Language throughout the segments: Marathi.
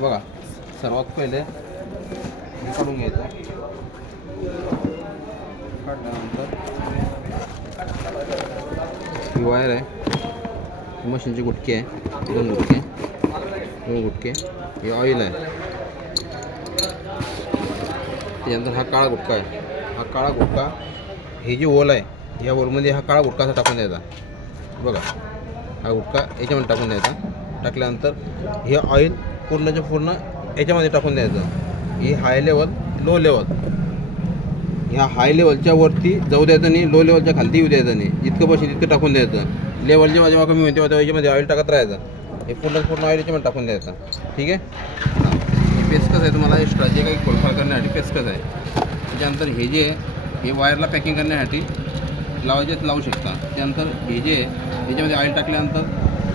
बघा सर्वात पहिले हे काढून घ्यायचं. काढल्यानंतर ही वायर आहे, मशीनचे गुटके आहे, 2 गुटके, हे ऑइल आहे. त्यानंतर हा काळा गुटका आहे. हा काळा गुटका, हे जे ओल आहे या ओलमध्ये हा काळा गुटका असा टाकून द्यायचा. बघा हा गुटका याच्यामध्ये टाकून द्यायचा. टाकल्यानंतर हे ऑइल पूर्णच्या पूर्ण याच्यामध्ये टाकून द्यायचं. ही हाय लेवल, लो लेवल. ह्या हाय लेवलच्या वरती जाऊ द्यायचं नाही, लो लेवलच्या खालती येऊ द्यायचं नाही. जितकं बसेल तितकं टाकून द्यायचं. लेवल जेव्हा कमी होते तेव्हा याच्यामध्ये ऑइल टाकत राहायचं. हे पूर्ण ऑइल याच्यामध्ये टाकून द्यायचं. ठीक आहे. हां, हे पेस्कस आहे तुम्हाला एक्स्ट्रा जे काही खोलफाल करण्यासाठी पेस्कस आहे. त्याच्यानंतर हे जे हे वायरला पॅकिंग करण्यासाठी लावायचे लावू शकता. त्यानंतर हे जे याच्यामध्ये ऑइल टाकल्यानंतर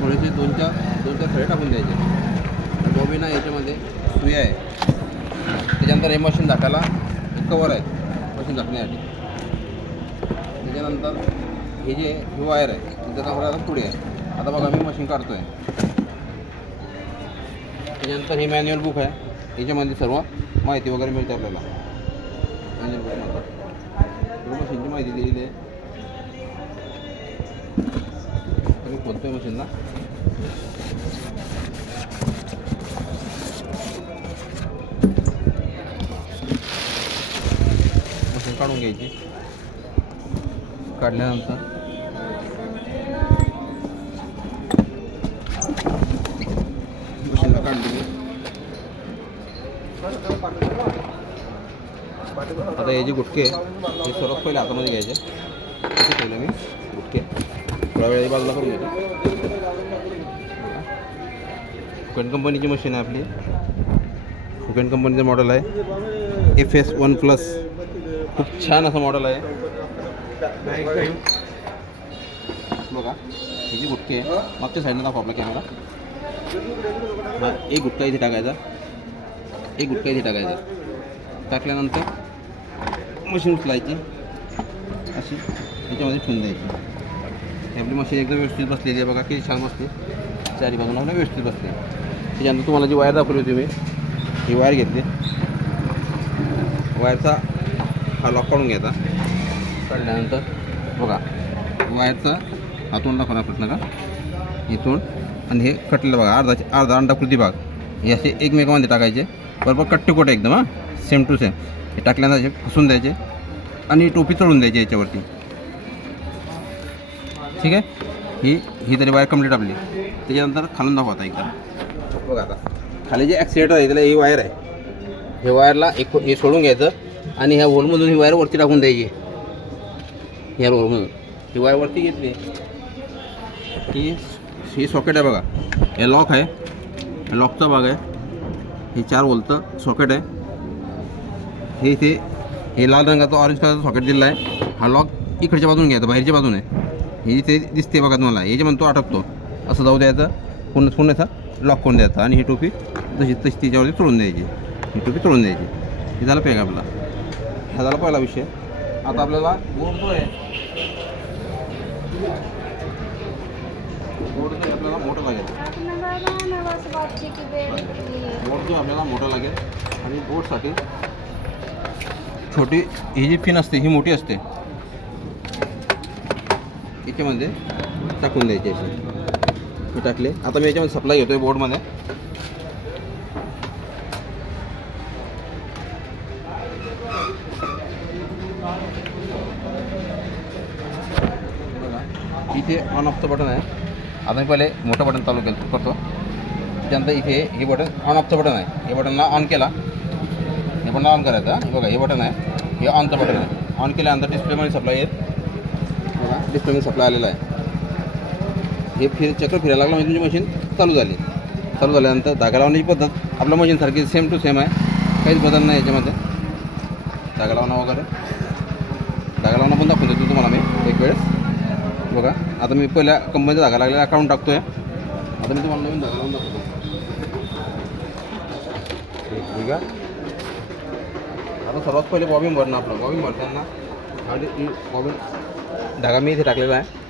थोडेसे 2-4 खडे टाकून द्यायचे. बॉबीन आहे, याच्यामध्ये सुया आहे. त्याच्यानंतर हे मशीन झाकायला एक कवर आहे मशीन झाकण्यासाठी. त्याच्यानंतर हे जे ही वायर आहे तिथं कवर पुढे आहे. आता बघा मी मशीन काढतो आहे. त्याच्यानंतर हे मॅन्युअल बुक आहे, याच्यामध्ये सर्व माहिती वगैरे मिळते आपल्याला. मॅन्युअल बुकमध्ये मशीनची माहिती दिलेली आहे. मी खोलतो आहे मशीनला. मशीन काढून घ्यायची. काढल्यानंतर मशीनला काढली. आता हे जे गुटके हे सर्वात पहिले हातामध्ये घ्यायचे. असे ठेवले मी गुटके. थोड्या वेळा बाजूला करून घ्यायचे. फुकेन कंपनीची मशीन आहे आपली. फुकेन कंपनीचं मॉडेल आहे FS1+. खूप छान असं मॉडेल आहे. बघा हे जी गुटके आहे मागच्या साईडला दाखवा आपला कॅमेरा. हा एक गुटका इथे टाकायचा, एक गुटका इथे टाकायचा. टाकल्यानंतर मशीन उचलायची अशी याच्यामध्ये ठेवून द्यायची. आपली मशीन एकदम व्यवस्थित बसलेली आहे. बघा किती छान बसते. चारी बाजूला व्यवस्थित बसते. त्याच्यानंतर तुम्हाला जी वायर दाखवली होती मी, ही वायर घेतली. वायरचा हा लॉक काढून घ्यायचा. काढल्यानंतर बघा वायरचा हातून दाखवणार प्रश्न का इथून आणि हे कटलेलं बघा अर्धा अंडाकृती भाग हे असे एकमेकांमध्ये टाकायचे. बरोबर कट्टेकोट एकदम. हां सेम टू सेम. हे टाकल्यानंतर फसून द्यायचे आणि टोपी चढून द्यायची याच्यावरती. ठीक आहे. ही तरी वायर कंप्लीट आपली. त्याच्यानंतर खालून दाखवता एकदा. बघा आता खाली जे ॲक्सिलेटर आहे त्याला ही वायर आहे. हे वायरला हे सोडून घ्यायचं आणि ह्या होलमधून ही वायर वरती टाकून द्यायची. ह्या होलमधून ही वायर वरती घेतली. ही सॉकेट आहे बघा. हे लॉक आहे, लॉकचा भाग आहे. हे 4 व्होल्टचं सॉकेट आहे. हे इथे हे लाल रंगाचं ऑरेंज कलरचं सॉकेट दिलेलं आहे. हा लॉक इकडच्या बाजून घ्यायचा, बाहेरच्या बाजूने. हे इथे दिसते बघा तुम्हाला. हे जे म्हणतो अटकतो असं जाऊ द्यायचं. पूर्ण असा लॉक करून द्यायचा आणि ही टोपी तशी तिच्यावरती चढून द्यायची. ही टोपी चढून द्यायची. हे झालं पॅक आपला. हा झाला पहिला विषय. आता आपल्याला बोर्ड जो आहे बोर्ड जो आपल्याला मोठं लागेल. बोर्ड जो आपल्याला मोठा लागेल आणि बोर्डसाठी छोटी ही जी पिन असते ही मोठी असते. याच्यामध्ये टाकून द्यायची अशी. हे टाकले. आता मी याच्यामध्ये सप्लाय घेतो आहे बोर्डमध्ये. इथे ऑन ऑफचं बटन आहे. आता मी पहिले मोठं बटन चालू करतो. त्यानंतर इथे हे बटन ऑन ऑफचं बटन आहे. हे बटनला ऑन केला, हे बटन ऑन करायचं. बघा हे बटन आहे, हे ऑनचं बटन आहे. ऑन केल्यानंतर डिस्प्लेमध्ये सप्लाय येत. बघा डिस्प्लेमध्ये सप्लाय आलेला आहे. हे चक्र फिरायला लागलं म्हणजे तुमची मशीन चालू झाली. चालू झाल्यानंतर धागा लावण्याची पद्धत आपल्या मशीनसारखी सेम टू सेम आहे. काहीच बदल नाही याच्यामध्ये. धागा लावणं वगैरे धागा लावणं पण दाखवून देतो तुम्हाला मी एक वेळेस. बघा आता मी पहिल्या कंपनीचा धागा लागलेला काढून टाकतो आहे. आता मी तुम्हाला नवीन धागा लावून दाखवतो. ठीक आहे. आता सर्वात पहिले बॉबिन भरणं. आपलं बॉबिन भरताना बॉबिन धागा मी इथे टाकलेला आहे.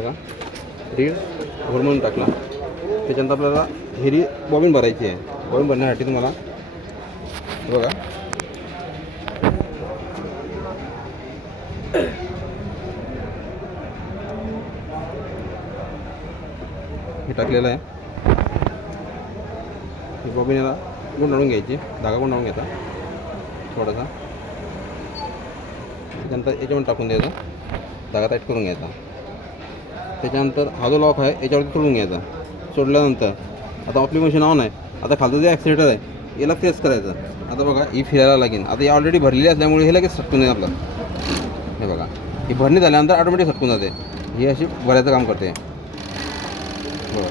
बघा रीळ होलमधून टाकला. त्याच्यानंतर आपल्याला हेरी बॉबिन भरायची आहे. बॉबिन भरण्यासाठी तुम्हाला बघा हे टाकलेलं आहे. ही बॉबिन याला गुंडाळून घ्यायची, धागा गुंडाळून घ्यायचा थोडासा. त्याच्यानंतर याच्यावर टाकून द्यायचा, धागा टाईट करून घ्यायचा. त्याच्यानंतर हा जो लॉक आहे याच्यावरती सोडून घ्यायचा. सोडल्यानंतर आता आपली मशीन ऑन आहे. आता खालचं जे ॲक्सिलेटर आहे याला प्रेस करायचं. आता बघा ही फिरायला लागेल. आता ही ऑलरेडी भरलेली असल्यामुळे हे लगेच सटकून येईल आपलं. हे बघा ही भरणी झाल्यानंतर ऑटोमॅटिक सटकून जाते. ही अशी भरायचं काम करते. बघा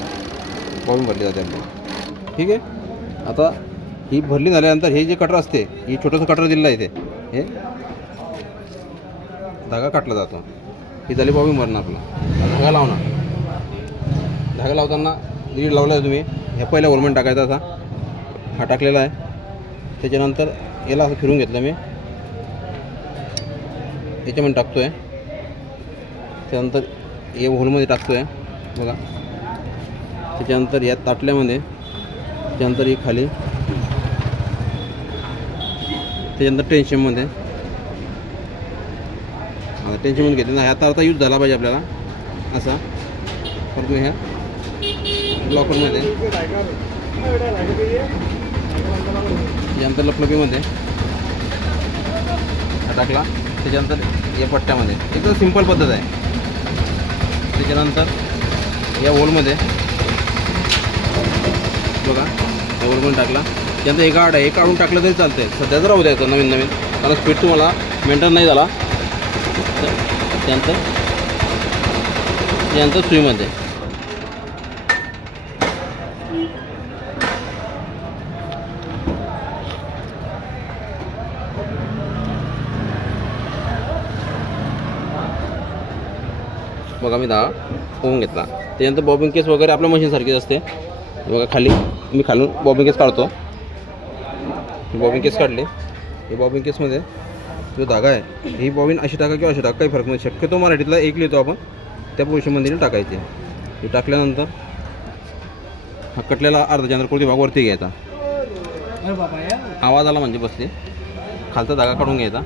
बॉबिन भरली जाते आपली. ठीक आहे. आता ही भरली झाल्यानंतर हे जे कटर असते, ही छोटंसं कटर दिलेलं आहे इथे, हे धागा काटला जातो. ही झाली बॉबिन भरणं आपलं. धागा लावणार. धागा लावताना लीड लावला आहे तुम्ही. ह्या पहिला होलमेंट टाकायचा असा, हा टाकलेला आहे. त्याच्यानंतर याला असं फिरून घेतलं मी, याच्यामध्ये टाकतो आहे. त्यानंतर हे होलमध्ये टाकतो आहे बघा. त्याच्यानंतर या ताटल्यामध्ये, त्यानंतर ही खाली, त्याच्यानंतर टेन्शनमध्ये. आता टेन्शनमध्ये घेतलं ना, ह्या आता यूज झाला पाहिजे आपल्याला असा. परत मी ह्या ब्लॉकरमध्ये, त्याच्यानंतर लपलपीमध्ये हा टाकला. त्याच्यानंतर या पट्ट्यामध्ये एकदम सिंपल पद्धत आहे. त्याच्यानंतर या होलमध्ये बघा, या होलमध्ये टाकला. त्यानंतर एक गाड आहे, एक काढून टाकलं तरी चालतं आहे. सध्या जर राहू द्यायचं नवीन नवीन, कारण स्पीड तुम्हाला मेंटेन नाही झाला. त्यानंतर सुईमध्ये बघा मी धागा होऊन घेतला. त्यानंतर बॉबिन केस वगैरे आपल्या मशीनसारखीच असते. बघा खाली मी खालून बॉबिन केस काढतो. बॉबिन केस काढले. हे बॉबिन केसमध्ये जो धागा आहे, ही बॉबिन अशी टाका किंवा अशी टाका, काही फरक नाही. शक्यतो मराठीतला एक लिहितो आपण, त्या पोझिशनमध्ये टाकायचे. हे टाकल्यानंतर हा कटलेला अर्धा अंतर कोणती भाग वरती घ्यायचा. आवाज आला म्हणजे बसले. खालचा धागा काढून घ्यायचा.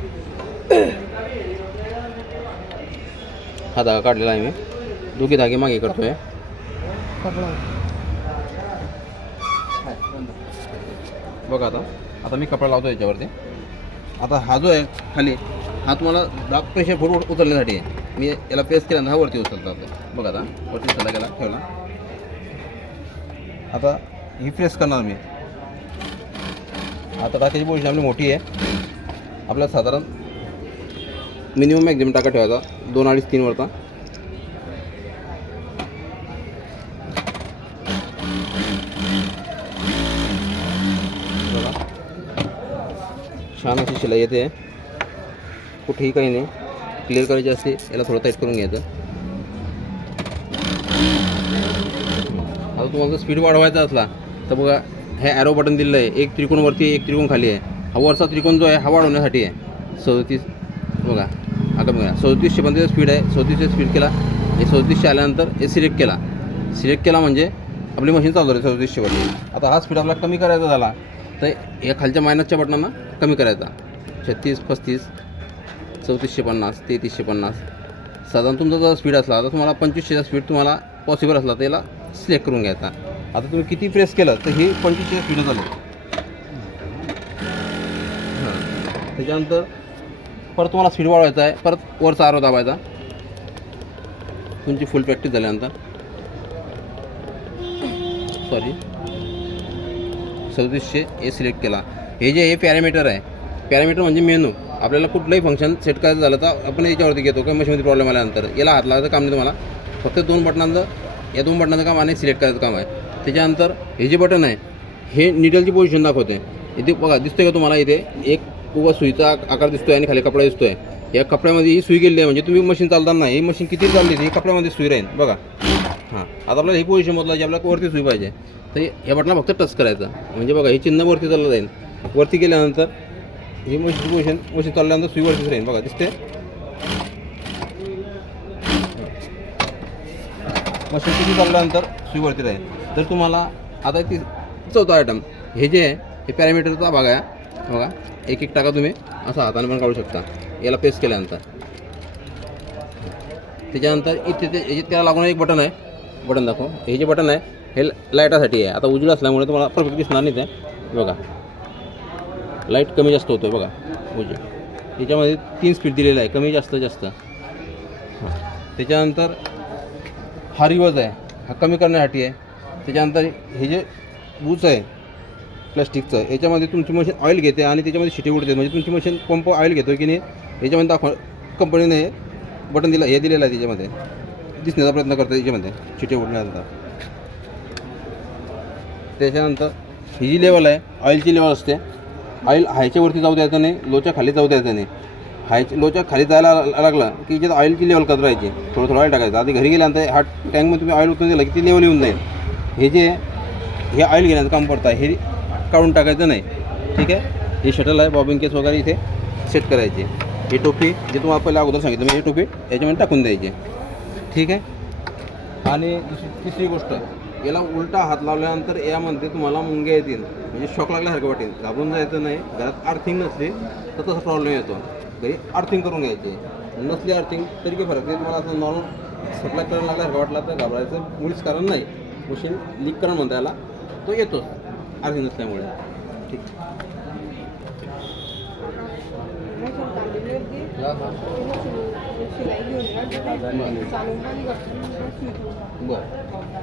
हा धागा काढलेला आहे मी. दोघी धागे मागे करतोय. बघा आता मी कपडा लावतो याच्यावरती. आता हा जो आहे खाली, हा तुम्हाला दाब प्रेशर फूट उचलण्यासाठी आहे. मी याला प्रेस केल्यानंतर हा वरती उचलता जातो. बघा आता वरती उचलला गेला, ठेवला. आता ही प्रेस करणार मी. आता टाकायची पोझिशन आपली मोठी आहे. आपल्याला साधारण मिनिमम मॅक्झिमम टाका ठेवायचा 2, 2.5, 3 वरता. बघा छान अशी शिलाई येते. कुठेही काही नाही. क्लिअर करायची असते, याला थोडं टाईट करून घ्यायचं. आता तुम्हाला जर स्पीड वाढवायचा असला तर बघा हे ॲरो बटन दिलेलं आहे. एक त्रिकोण वरती आहे, एक त्रिकोण खाली आहे. हा वरचा त्रिकोण जो आहे हा वाढवण्यासाठी आहे. 37 बघा, आता बघा 3700 पण स्पीड आहे. 3700 स्पीड केला. हे 3700 आल्यानंतर हे सिलेक्ट केला म्हणजे आपली मशीन चालू आहे 3700 वरती. आता हा स्पीड आपला कमी करायचा झाला तर या खालच्या मायनसच्या बटनांना कमी करायचा. 36, 35, 3450, 3350. साधारण तुमचा जर स्पीड असला तर तुम्हाला 2500चा स्पीड तुम्हाला पॉसिबल असला तर याला सिलेक्ट करून घ्यायचा. आता तुम्ही किती प्रेस केलं तर हे 2500 स्पीड झालं. हां, त्याच्यानंतर परत तुम्हाला स्पीड वाढवायचा आहे. परत वरचा आरो दाबायचा. तुमची फुल प्रॅक्टिस झाल्यानंतर 3700 हे सिलेक्ट केला. हे जे हे पॅरामीटर आहे, पॅरामीटर म्हणजे मेनू. आपल्याला कुठलंही फंक्शन सेट करायचं झालं तर आपण याच्यावरती घेतो. काही मशीनमध्ये प्रॉब्लेम आल्यानंतर याला हात लावायचं काम नाही तुम्हाला. फक्त 2 बटनांचं, या 2 बटनाचं काम आणि सिलेक्ट करायचं काम आहे. त्याच्यानंतर हे जे बटन आहे हे निडलची पोझिशन दाखवते. इथे बघा दिसतंय का तुम्हाला, इथे एक उभा सुईचा आकार दिसतोय आणि खाली कपडा दिसतोय. या कपड्यामध्ये ही सुई गेली आहे म्हणजे तुम्ही मशीन चालताना ही मशीन किती चालली ही कपड्यामध्ये सुई राहील. बघा हां, आता आपल्याला ही पोझिशन बदलायची, आपल्याला वरती सुई पाहिजे तर या बटना फक्त टच करायचं म्हणजे बघा हे चिन्ह वरती चाललं जाईल. वरती गेल्यानंतर ही मशीन चालल्यानंतर सुई वरतीच राहील. बघा दिसते. मशीन किती चालल्यानंतर सुईवरती राहील. तर तुम्हाला आता ती चौथा आयटम हे जे आहे हे पॅरामीटरचा भाग आहे बघा. एक एक टाका तुम्ही असा हाताने पण काढू शकता याला पेस्ट केल्यानंतर. त्याच्यानंतर इथे त्याला लागून एक बटन आहे, बटन दाखव. हे जे बटन आहे हे लाईटासाठी आहे. आता उजेड असल्यामुळे तुम्हाला परफेक्ट दिसणार नाही ते बघा. लाईट कमी जास्त होतो आहे बघा उजेड. त्याच्यामध्ये 3 स्पीड दिलेलं आहे, कमी जास्त जास्त. त्याच्यानंतर हा रिवर्स आहे, हा कमी करण्यासाठी आहे. त्याच्यानंतर हे जे बूच आहे प्लास्टिकचं याच्यामध्ये तुमची मशीन ऑइल घेते आणि त्याच्यामध्ये शिटी उडते. म्हणजे तुमची मशीन पंप ऑइल घेतो की नाही याच्यामध्ये दाखव. कंपनीने हे बटन दिलं, हे दिलेलं आहे, त्याच्यामध्ये दिसण्याचा प्रयत्न करतो याच्यामध्ये शिटी उडल्यानंतर. त्याच्यानंतर ही जी लेवल आहे ऑइलची लेवल असते. ऑइल हायच्यावरती जाऊ द्यायचं नाही, लोच्या खाली जाऊ द्यायचं नाही. लोच्या खाली जायला लागला की इथे ऑइलची लेवल करत राहायची. थोडं ऑइल टाकायचं. आधी घरी गेल्यानंतर हा टँकमध्ये तुम्ही ऑइल उतरून दिलं की ती लेवल येऊन जाईल. हे ऑइल घेण्याचं काम पडतं आहे, हे काढून टाकायचं नाही. ठीक आहे. हे शटल आहे, बॉबिंग केस वगैरे इथे सेट करायचे. ही टोपी जे तुम्हाला पहिल्या अगोदर सांगितलं मी, ही टोपी याच्यामध्ये टाकून द्यायची. ठीक आहे. आणि तिसरी गोष्ट, याला उलटा हात लावल्यानंतर यामध्ये तुम्हाला मुंग्या येतील, म्हणजे शॉक लागल्यासारखं वाटेल. घाबरून जायचं नाही. घरात अर्थिंग नसली तर तसा प्रॉब्लेम येतो. घरी अर्थिंग करून घ्यायची. नसली अर्थिंग तरी काही फरक नाही. तुम्हाला असं नॉर्मल सप्लाय करायला लागल्यासारखं वाटला तर घाबरायचं मुळीच कारण नाही. मशीन लीक करण म्हणता याला, तो येतोच अर्थिंग नसल्यामुळे. ठीक. बरं.